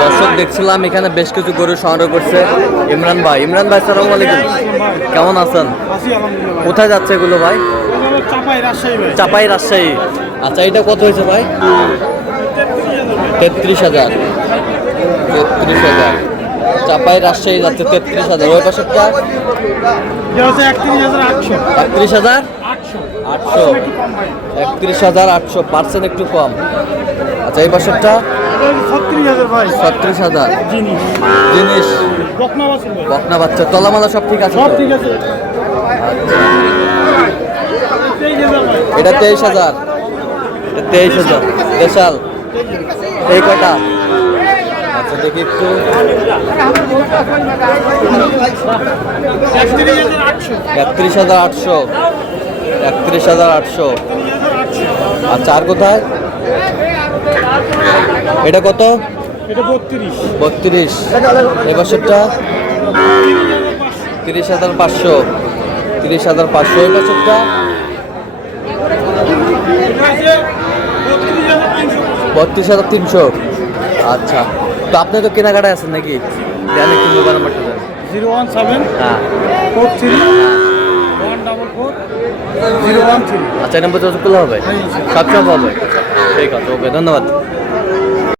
দর্শক দেখছিলাম এখানে বেশ কিছু গরু সংগ্রহ করছে ইমরান ভাই। ইমরান ভাই আসসালামু আলাইকুম, কেমন আছেন? কোথায় যাচ্ছে এগুলো ভাই? চাপাই রাজশাহী। আচ্ছা, এটা কত হয়েছে ভাই? 33,000। 33,000 চাপাই রাজশাহী যাচ্ছে 33,000। ওই পাশেরটা 31,800। 31,800 পার্সেন্ট একটু কম। আচ্ছা, এই পাশেরটা 36,000। জিনিস বকনা বাচ্চা, তলামালা সব ঠিক আছে? এটা 23,000। 23,000 দেশাল। এই কয়টা? আচ্ছা, দেখি একটু। 31,800। 31,800। আচ্ছা, আর কোথায়? এটা কত? 32। এবার সেটা 30,500। 30,500। এবার সেটা 32,300। আচ্ছা, তো আপনি তো কেনাকাটায় আছেন নাকি? দেন একটু মোবাইল নাম্বারটা দেন। 017 হ্যাঁ 43 144 013। আচ্ছা, এই নাম্বার যোগাযোগ করলে হবে? সব হবে। ঠিক আছে, ওকে, ধন্যবাদ।